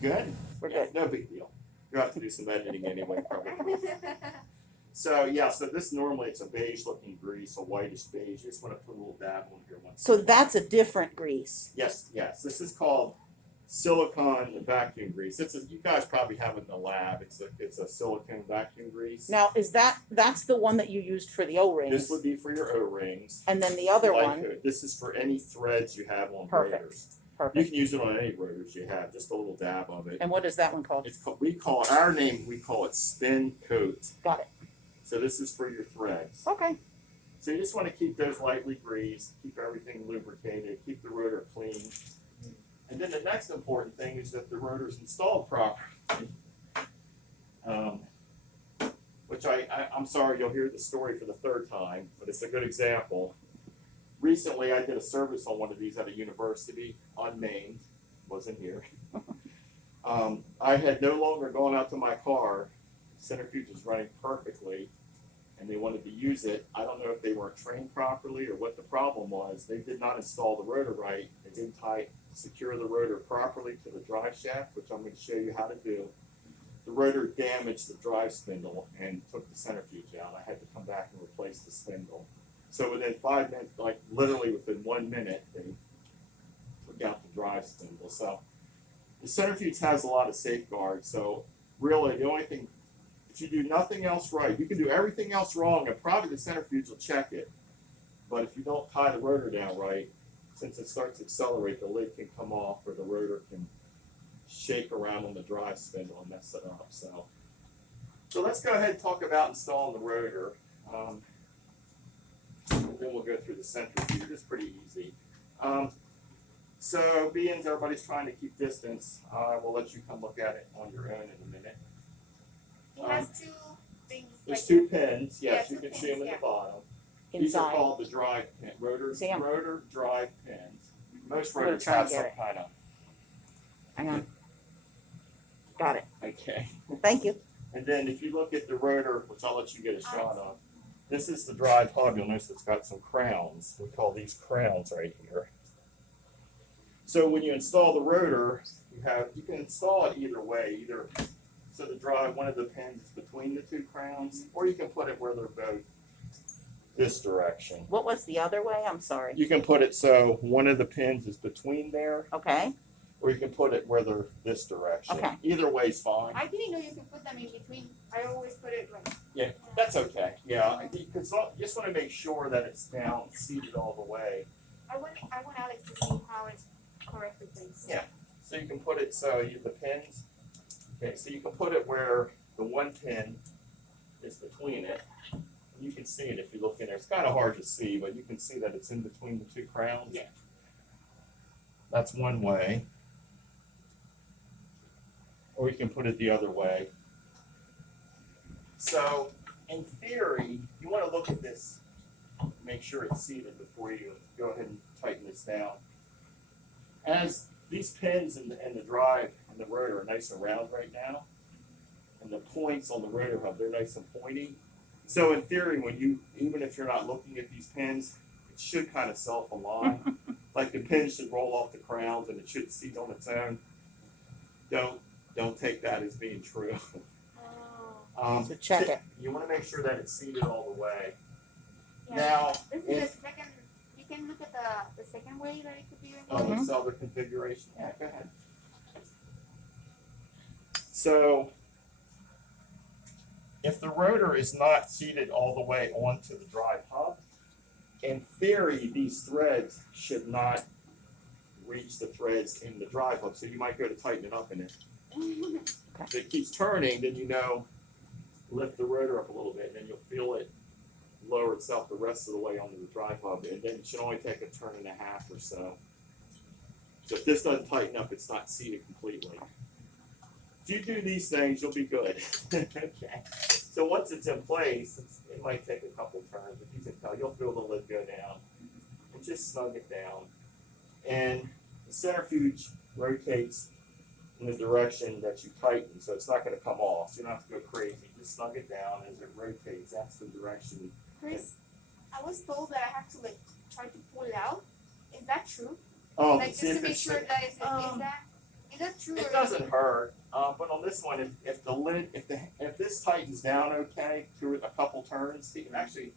You good? We're Yeah, good. no big deal. You have to do some editing anyway, probably. So yeah, so this normally it's a beige looking grease, a whitish beige. You just want to put a little dab on here once. So that's a different grease. Yes, yes. This is called silicone vacuum grease. You guys probably have it in the lab. It's a silicone vacuum grease. Now, that's the one that you used for the O-rings? This would be for your O-rings. And then the other one? This is for any threads you have on Perfect. rotors. You Perfect. can use it on any rotors you have, just a little dab of it. And what is that one called? We call it spin coat. Got it. So this is for your threads. Okay. So you just want to keep those lightly greased, keep everything lubricated, keep the rotor clean. And then the next important thing is that the rotor is installed properly. Which I'm sorry, you'll hear the story for the third time, but it's a good example. Recently, I did a service on one of these at a university, unnamed, wasn't here. I had no longer gone out to my car. Centrifuge was running perfectly, and they wanted to use it. I don't know if they weren't trained properly or what the problem was. They did not install the rotor right. They didn't secure the rotor properly to the drive shaft, which I'm going to show you how to do. The rotor damaged the drive spindle and took the centrifuge out. I had to come back and replace the spindle. So within 5 minutes, like literally within 1 minute, they took out the drive spindle. So the centrifuge has a lot of safeguards. So really the only thing, if you do nothing else right, you can do everything else wrong and probably the centrifuge will check it. But if you don't tie the rotor down right, since it starts to accelerate, the lid can come off or the rotor can shake around on the drive spindle and mess it up. So let's go ahead and talk about installing the rotor. And then we'll go through the centrifuge. It's pretty easy. So being everybody's trying to keep distance, we'll let you come look at it on your own in a minute. It has two things. There's like two pins. Yes, yeah, you can two see them pins, in yeah. the bottom. Inside. These are called the drive pin, rotor drive pins. Most I'm gonna rotors try and have get some it. kind of. Hang on. Got it. Okay. Thank you. And then if you look at the rotor, which I'll let you get a shot of, this is the drive hub. You'll notice it's got some crowns. We call these crowns right here. So when you install the rotor, you can install it either way. So the drive, one of the pins is between the two crowns, or you can put it where they're both this direction. What was the other way? I'm sorry. You can put it so one of the pins is between there, Okay. or you can put it where they're this direction. Okay. Either way's fine. I didn't know you could put them in between. I always put it like. Yeah, that's okay. Yeah, because you just want to make sure that it's down, seated all the way. I want Alex to see how it's correctly placed. Yeah. So you can put it the pins. Okay, so you can put it where the one pin is between it. You can see it if you look in there. It's kind of hard to see, but you can see that it's in between the two crowns. Yeah. That's one way. Or you can put it the other way. So, in theory, you want to look at this, make sure it's seated before you go ahead and tighten this down. As these pins and the drive and the rotor are nice and round right now, and the points on the rotor hub, they're nice and pointy. So in theory, even if you're not looking at these pins, it should kind of self-align. Like the pins should roll off the crowns and it should seat on its own. Don't take that as being true. So check it. You want to make sure that it's seated all the way. Yeah. Now, This is the second. You can look at the second way that it could be. this other configuration. Yeah, go ahead. So, if the rotor is not seated all the way onto the drive hub, in theory, these threads should not reach the threads in the drive hub. So you might go to tighten it up in it. If it keeps turning, then lift the rotor up a little bit, and then you'll feel it lower itself the rest of the way onto the drive hub, and then it should only take a turn and a half or so. So if this doesn't tighten up, it's not seated completely. If you do these things, you'll be good. Okay. So once it's in place, it might take a couple turns, but you can tell, you'll feel the lid go down. And just snug it down. And the centrifuge rotates in the direction that you tighten, so it's not going to come off. So you don't have to go crazy. Just snug it down as it rotates. That's the direction. Chris, I was told that I have to try to pull it out. Is that true? Oh, Just to make sure that is Is that true? It doesn't hurt, but on this one, if the lid, if this tightens down okay through a couple turns, you can actually,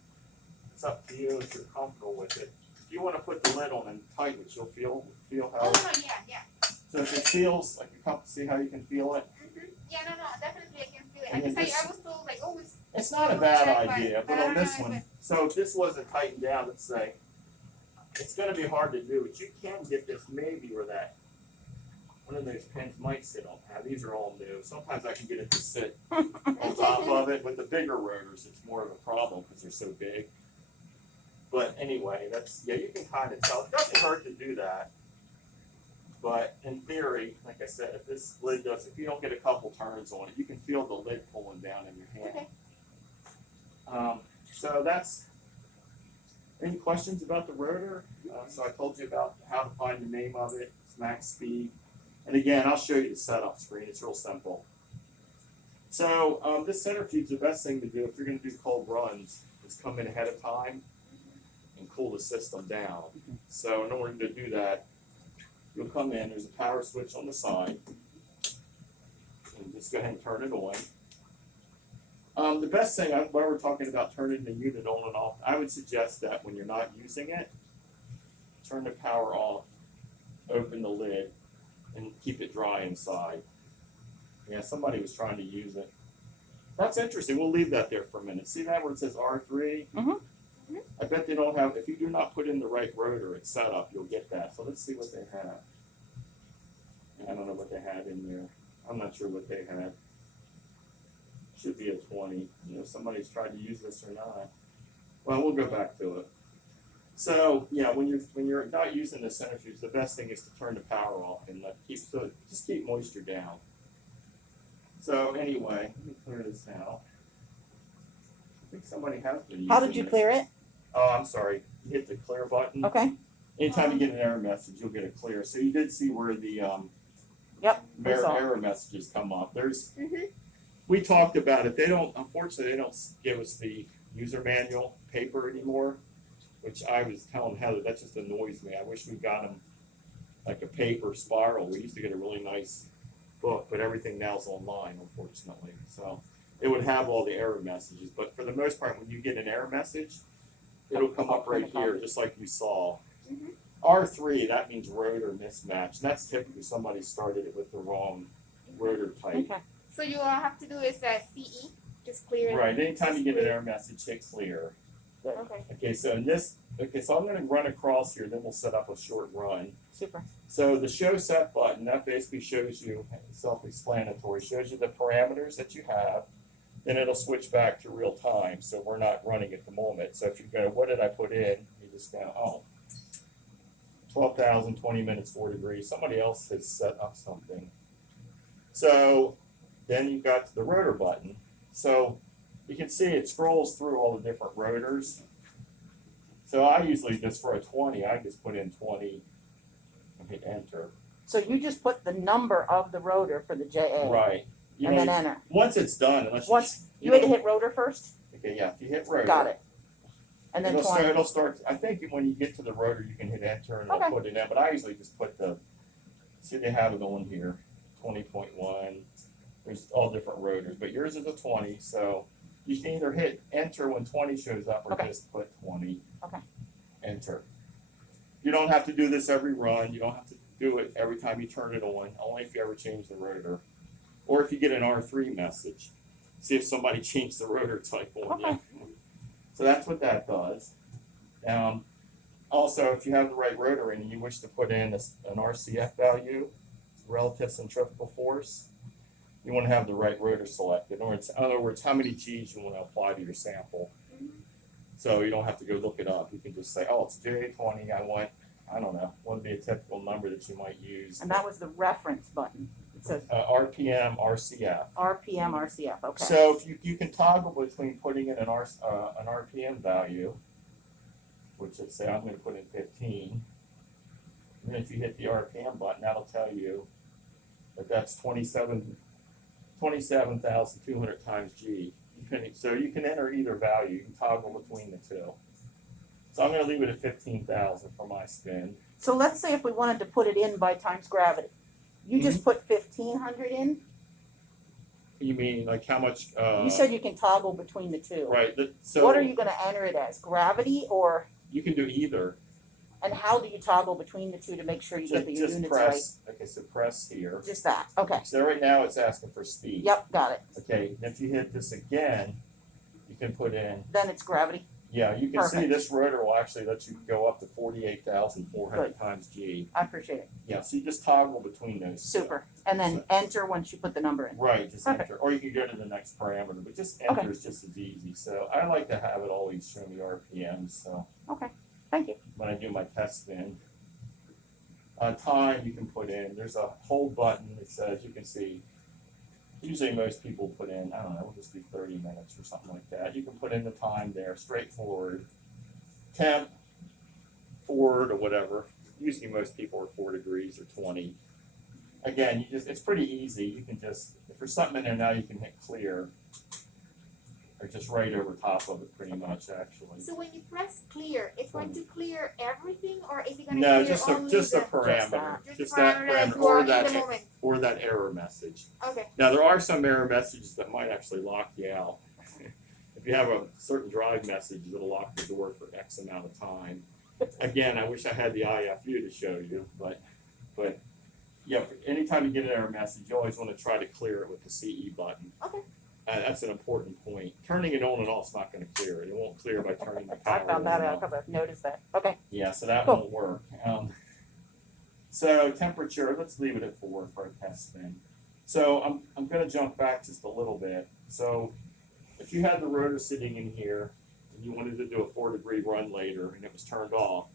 it's up to you if you're comfortable with it. If you want to put the lid on and tighten it, you'll feel Oh, how. no, yeah. So if it feels like you're comfortable, see how you can feel it? Yeah, no, definitely I can feel it. And I then just, I was told, like, always. It's not a bad Check, idea, but I on don't this know if one, it- so if this wasn't tightened down, let's say, it's gonna be hard to do, but you can get this maybe where that, one of those pins might sit on. Now, these are all new. Sometimes I can get it to sit on top of it. With the bigger rotors, it's more of a problem because they're so big. But anyway, yeah, you can kind of tell. It doesn't hurt to do that. But in theory, like I said, if this lid does, if you don't get a couple turns on it, you can feel the lid pulling down in your hand. Okay. So that's, any questions about the rotor? So I told you about how to find the name of it, its max speed. And again, I'll show you the setup screen, it's real simple. So this centrifuge, the best thing to do if you're gonna do cold runs is come in ahead of time and cool the system down. So in order to do that, you'll come in, there's a power switch on the side, and just go ahead and turn it on. The best thing, while we're talking about turning the unit on and off, I would suggest that when you're not using it, turn the power off, open the lid, and keep it dry inside. Yeah, somebody was trying to use it. That's interesting, we'll leave that there for a minute. See that where it says R3? Mhm. I bet they don't have, if you do not put in the right rotor at setup, you'll get that. So let's see what they have. I don't know what they had in there. I'm not sure what they had. Should be a 20. You know, somebody's tried to use this or not. Well, we'll go back to it. So yeah, when you're not using the centrifuge, the best thing is to turn the power off and just keep moisture down. So anyway, let me clear this out. I think somebody has been using How did you this. clear it? Oh, I'm sorry. You hit the clear button. Okay. Anytime you get an error message, you'll get a clear. So you did see where the Yep. I saw. error messages come up. Mhm. We talked about it. Unfortunately, they don't give us the user manual paper anymore, which I was telling Heather, that just annoys me. I wish we got them like a paper spiral. We used to get a really nice book, but everything now is online, unfortunately. So it would have all the error messages. But for the most part, when you get an error message, it'll come up right here, just like you saw. Mhm. R3, that means rotor mismatch. And that's typically somebody started it with the wrong rotor type. Okay. So you all have to do is CE, just clear it. Right, anytime you get an Clear. error message, hit clear. Okay. Okay, so so I'm gonna run across here, then we'll set up a short run. Super. So the show set button, that basically shows you, self-explanatory, shows you the parameters that you have. Then it'll switch back to real time, so we're not running at the moment. So if you go, what did I put in? You just go, 12,000, 20 minutes, 4 degrees. Somebody else has set up something. So then you've got the rotor button. So you can see it scrolls through all the different rotors. So I usually just for a 20, I just put in 20 and hit enter. So you just put the number of the rotor for the JA. Right. You And know, then enter. once it's done, unless you, Once you had to hit rotor first? okay, yeah, if you hit rotor. Got it. And then 20. It'll start, I think when you get to the rotor, you can hit enter and it'll Okay. put it in, but I usually just put see they have it on here, 20.1. There's all different rotors, but yours is a 20, so you can either hit enter when 20 shows up or Okay. just put 20. Okay. Enter. You don't have to do this every run. You don't have to do it every time you turn it on, only if you ever change the rotor. Or if you get an R3 message. See if somebody changed the rotor type on you. Okay. So that's what that does. Also, if you have the right rotor in and you wish to put in an RCF value, relative centrifugal force, you want to have the right rotor selected. In other words, how many G's you want to apply to your sample. Mhm. So you don't have to go look it up. You can just say, it's J20, I don't know, what would be a typical number that you might use. And that was the reference button. It says RPM, RCF. RPM, RCF. Okay. So if you can toggle between putting in an RPM value, which let's say I'm going to put in 15, and then if you hit the RPM button, that'll tell you that that's 27,200 times G. So you can enter either value. You can toggle between the two. So I'm going to leave it at 15,000 for my spin. So let's say if we wanted to put it in by times gravity. You just put 1,500 in? You mean like how much, You said you can toggle between the two. right, so. What are you gonna enter it as, gravity or, You can do either. and how do you toggle between the two to make sure you get the Just units right? press, okay, so press here. Just that, okay. So right now it's asking for speed. Yep, got it. Okay, and if you hit this again, you can put in, Then it's gravity. yeah, you can see Perfect. this rotor will actually let you go up to 48,400 times G. I appreciate it. Yeah, so you just toggle between those. Super. And then enter once you put the number in. Right, just Perfect. enter, or you can go to the next parameter, but just Okay. enter is just as easy. So I like to have it always show me RPMs, so Okay, thank you. when I do my test spin. Time you can put in, there's a whole button that says, you can see, usually most people put in, I don't know, we'll just do 30 minutes or something like that. You can put in the time there, straightforward. Temp, forward or whatever. Usually most people are 4 degrees or 20. Again, you just, it's pretty easy. You can just, if there's something in there now, you can hit clear. Or just right over top of it pretty much actually. So when you press clear, it's going to clear everything, or is it going to No, clear just only a the parameter. just Just the that parameter that parameter you are or in the that moment? or that error message. Okay. Now there are some error messages that might actually lock you out. If you have a certain drive message, it'll lock the door for X amount of time. Again, I wish I had the IFU to show you, but yeah, anytime you get an error message, you always want to try to clear it with the CE button. Okay. That's an important point. Turning it on and off is not going to clear it. It won't clear by turning the I power found that on and out off. because I've noticed that. Okay, Yeah, so that Cool. won't work. So temperature, let's leave it at 4 for a test spin. So I'm going to jump back just a little bit. So if you had the rotor sitting in here and you wanted to do a 4-degree run later and it was turned off,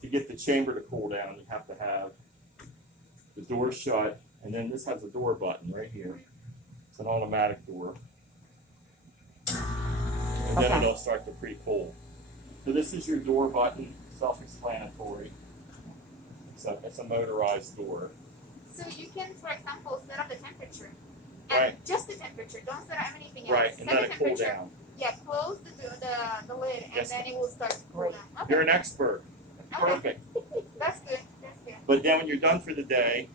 to get the chamber to cool down, you have to have the door shut, and then this has a door button right here. It's an automatic door. And then Okay. it'll start to pre-cool. So this is your door button, self-explanatory. So it's a motorized door. So you can, for example, set up the temperature. And Right. just the temperature. Don't set up anything else. Right, Set and the let it cool temperature. down. Yeah, close the lid, and Yes, then it will start to cool Great. down. Okay. You're an expert. Okay. Perfect. That's good. That's good. But then when you're done for the day,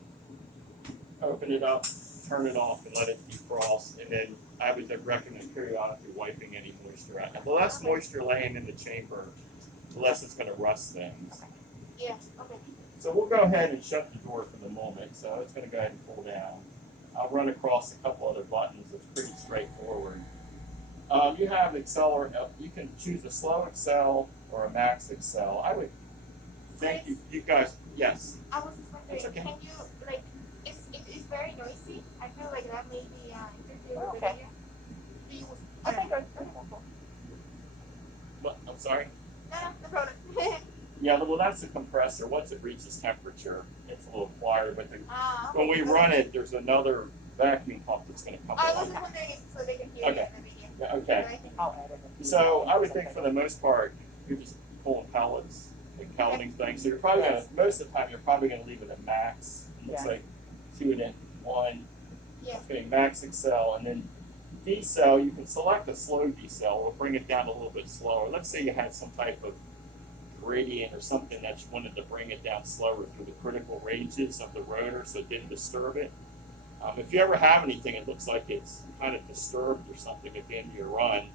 open it up, turn it off, and let it defrost. And then I would recommend periodically wiping any moisture out. And the less moisture laying in the chamber, the less it's going to rust things. Yeah. Okay. So we'll go ahead and shut the door for the moment. So it's going to go ahead and cool down. I'll run across a couple other buttons. It's pretty straightforward. You have accelerate. You can choose a slow accel or a max accel. I would think you guys. Yes. I was just wondering, It's okay. can you like? It's very noisy. I feel like that may be interfere with Okay. the video. Do you? I think I. What? I'm sorry. No problem. Yeah. Well, that's the compressor. Once it reaches temperature, it's a little quieter. But Okay. when we run it, there's another vacuum pump that's going to come I was along. just wondering so they can hear Okay. you in the video. Yeah, okay. But I think- I'll edit it. So I would think for the most part, you're just pulling pellets and pelleting things. So you're probably Yes. gonna, most of the time, you're probably gonna leave it at max. It looks Yeah. like 2 and 1. Yeah. Okay, max accel, and then decel. You can select a slow decel or bring it down a little bit slower. Let's say you had some type of gradient or something that you wanted to bring it down slower through the critical ranges of the rotor, so it didn't disturb it. If you ever have anything, it looks like it's kind of disturbed or something at the end of your run.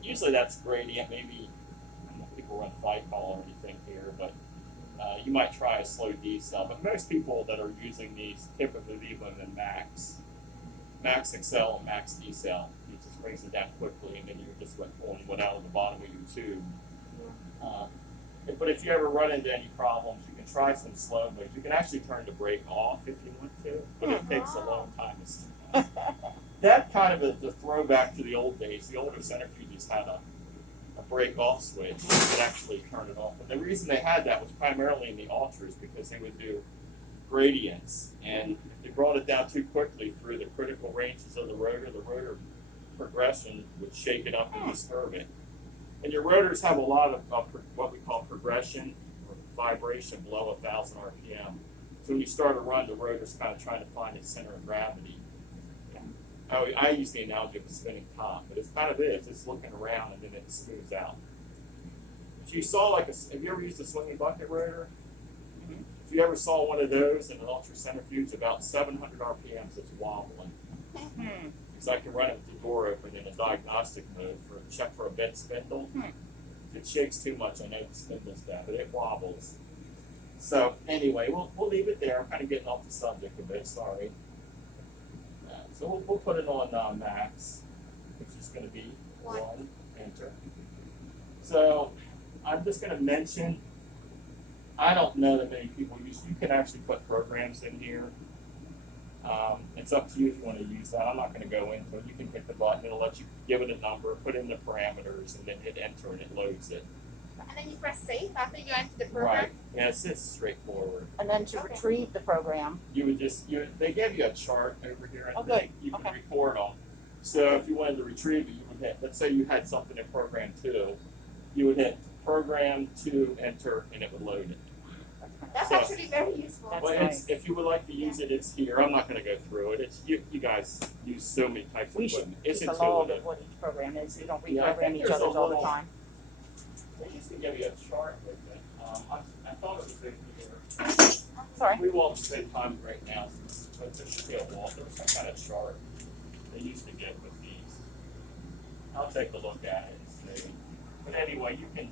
Usually that's gradient. Maybe I don't know if people run Glycol or anything here, but you might try a slow decel. But most people that are using these typically leave them in max accel and max decel. It just brings it down quickly, and then you're just pulling what out of the bottom of your tube. But if you ever run into any problems, you can try some slow modes. You can actually turn the brake off if you want to, but it takes a long time to start. That kind of is the throwback to the old days. The older centrifuges had a brake off switch. You could actually turn it off. And the reason they had that was primarily in the ultras because they would do gradients. And if they brought it down too quickly through the critical ranges of the rotor progression would shake it up and disturb it. And your rotors have a lot of what we call progression or vibration below 1,000 RPM. So when you start a run, the rotor's kind of trying to find its center of gravity. I use the analogy of a spinning top, but it's kind of is. It's looking around and then it smooths out. If you saw have you ever used a swinging bucket rotor? If you ever saw one of those in an ultra centrifuge, about 700 RPMs, it's wobbling. Hmm. So I can run it with the door open in a diagnostic mode for check for a bent spindle. Hmm. If it shakes too much, I know the spindle's down, but it wobbles. So anyway, we'll leave it there. I'm kind of getting off the subject a bit. Sorry. So we'll put it on max, which is going to be 1, enter. So I'm just going to mention, I don't know that many people use, you can actually put programs in here. It's up to you if you want to use that. I'm not going to go into it. You can hit the button. It'll let you give it a number, put in the parameters, and then hit enter, and it loads it. And then you press save after you enter the program. Right. Yeah, it's straightforward. And then to Okay. retrieve the program. You would just, they gave you a chart over here, and Oh, good. you can Okay. record them. So if you wanted to retrieve it, you would hit, let's say you had something in program 2, you would hit program 2, enter, and it would load it. That's So- actually very useful. That's Well, nice. if you would like to use it, it's here. I'm not going to go through it. It's you guys use so many types of We should equipment. It's keep a log intuitive. of what each program is, so you don't Yeah, I reprogram think each there's a other's all the little- time. They used to give you a chart with it. I thought it was in here. Sorry. We won't spend time right now, but there should be a wall. There was some kind of chart they used to give with these. I'll take a look at it and see. But anyway, you can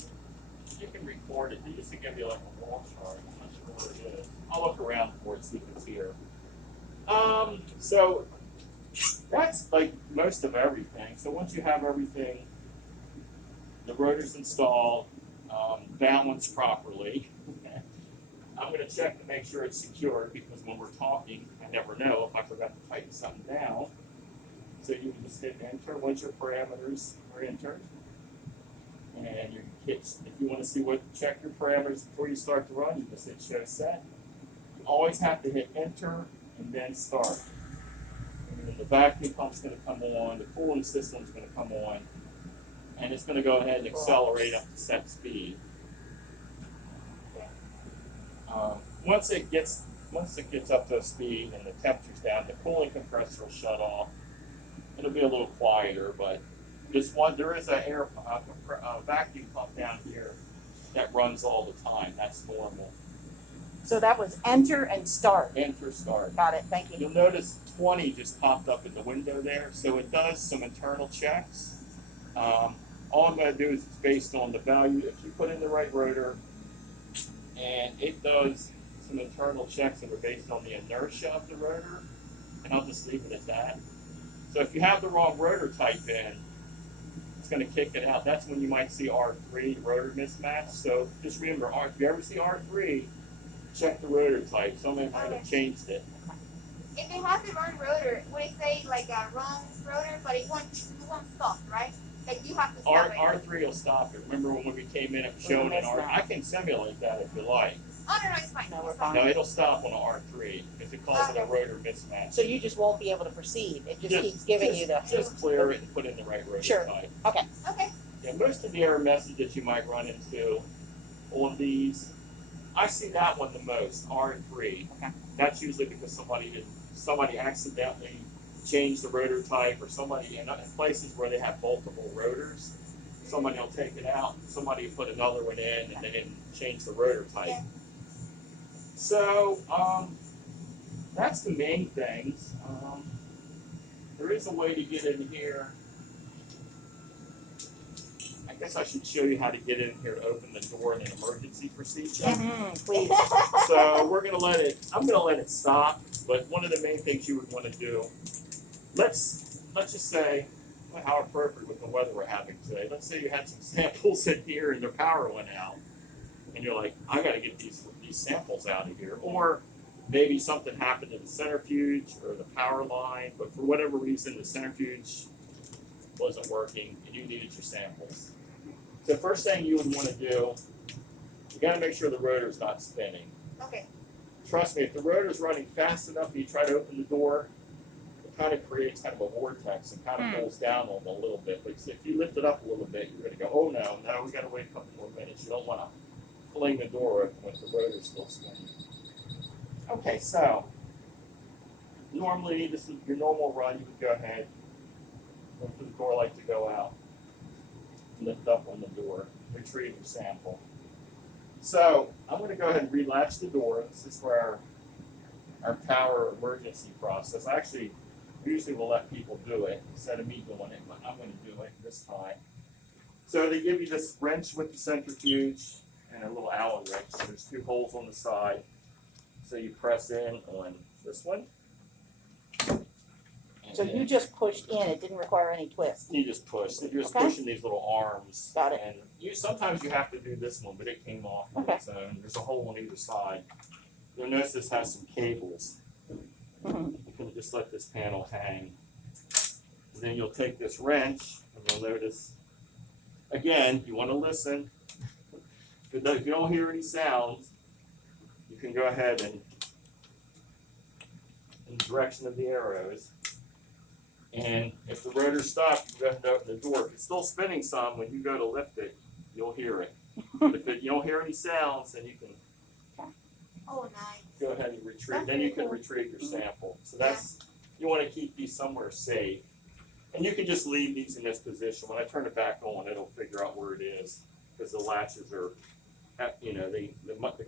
record it. They used to give you like a wall chart. I'm not sure where it is. I'll look around for it, see if it's here. So that's like most of everything. So once you have everything, the rotor's installed, balanced properly. I'm going to check to make sure it's secured because when we're talking, I never know if I forgot to tighten something down. So you can just hit enter once your parameters are entered. And your kits, if you want to see check your parameters before you start to run, you just hit show set. You always have to hit enter and then start. And then the vacuum pump's going to come on, the cooling system's going to come on, and it's going to go ahead and accelerate up to set speed. Once it gets up to a speed and the temperature's down, the cooling compressor will shut off. It'll be a little quieter, but there is a vacuum pump down here that runs all the time. That's normal. So that was enter and start. Enter, start. Got it, thank you. You'll notice 20 just popped up in the window there, so it does some internal checks. All I'm going to do is it's based on the value. If you put in the right rotor, and it does some internal checks that are based on the inertia of the rotor, and I'll just leave it at that. So if you have the wrong rotor type in, it's going to kick it out. That's when you might see R3, rotor mismatch. So just remember, if you ever see R3, check the rotor type. Somebody might have changed it. If it has the wrong rotor, would it say like a wrong rotor, but it won't stop, right? Like you have to stop it. R3 will stop it. Remember when we came in, it was showing an R. I can simulate that if you like. Oh no, it's fine. No, we're It's fine. fine. No, it'll stop on an R3 because it calls it a rotor mismatch. So you just won't be able to proceed, it just keeps giving you the. Just clear it and put in the right rotor Sure. type. Okay. Yeah, most of the error messages you might run into on these, I see that one the most, R3. Okay. That's usually because somebody accidentally changed the rotor type, or somebody in places where they have multiple rotors, somebody will take it out, somebody will put another one in, and they didn't change the rotor type. Yeah. So, that's the main things. There is a way to get in here. I guess I should show you how to get in here to open the door in an emergency procedure. Please. So I'm gonna let it stop, but one of the main things you would want to do, let's just say, how appropriate with the weather we're having today. Let's say you had some samples in here and their power went out, and you're like, I gotta get these samples out of here. Or maybe something happened to the centrifuge or the power line, but for whatever reason the centrifuge wasn't working and you needed your samples. So first thing you would want to do, you got to make sure the rotor's not spinning. Okay. Trust me, if the rotor's running fast enough and you try to open the door, it kind of creates kind of a vortex and kind of pulls down on it a little bit. But if you lift it up a little bit, you're going to go, oh no, we got to wait a couple more minutes. You don't want to fling the door open with the rotor still spinning. Okay, so normally this is your normal run. You would go ahead, wait for the door light to go out, lift up on the door, retrieve your sample. So I'm going to go ahead and relatch the door. This is where our power emergency process. Actually, usually we'll let people do it instead of me doing it, but I'm going to do it this time. So they give you this wrench with the centrifuge and a little Allen wrench. So there's two holes on the side. So you press in on this one. So you just pushed in, it didn't require any twist. You just push. So you're just Okay. pushing these little arms. Got it. And sometimes you have to do this one, but it came off on Okay. its own. There's a hole on either side. You'll notice this has some cables. Mhm. You can just let this panel hang. And then you'll take this wrench and you'll notice, again, you want to listen. If you don't hear any sounds, you can go ahead and, in the direction of the arrows. And if the rotor stops, you go ahead and open the door. If it's still spinning some, when you go to lift it, you'll hear it. But if you don't hear any sounds, then you can Oh, nice. go ahead and retrieve. That's Then you pretty can cool. retrieve your sample. So that's, you want to keep these somewhere safe. And you can just leave these in this position. When I turn it back on, it'll figure out where it is because the latches are, the